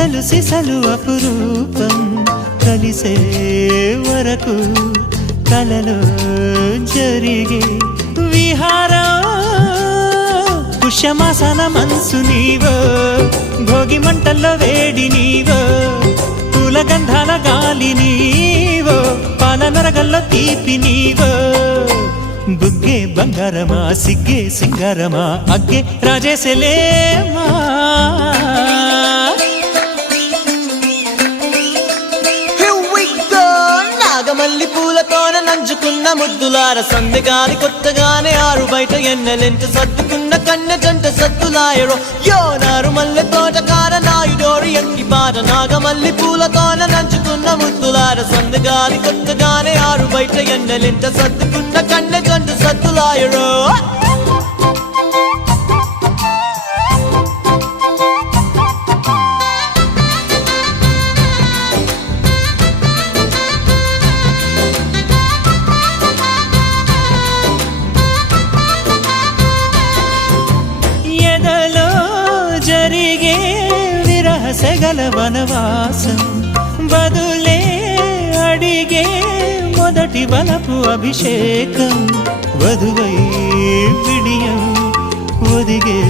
అసలు సిసలు అపురూపం కలిసే వరకు కలలో జరిగే విహారం పుష్యమాసన మనసు నీవో భోగి మంటల్లో వేడి నీవో పూల గంధాల గాలి నీవో పాల నరగల్లో తీపి నీవో బుగ్గే బంగారమా సిగ్గే సింగారమా అగ్గే రాజేసలేమా నాగమల్లి పూలతోన నంచుకున్న ముద్దులార సందెగాని కొత్తగానే ఆరు బయట ఎన్నెలెంట సర్దుకున్న కన్నె జంట సత్తులాయరో యో నారు మల్లె తోటకార నాయుడోరు ఎట్టి పాట నాగమల్లి పూలతోన నంచుకున్న ముద్దులార సందెగాని కొత్తగానే ఆరు బయట ఎన్నెలెంట సర్దుకున్న కన్నె జంట సత్తులాయరో జరిగే విరహసగల వనవాసం బదులే అడిగే మొదటి వలపు అభిషేకం వధువై విడియం ఒదిగే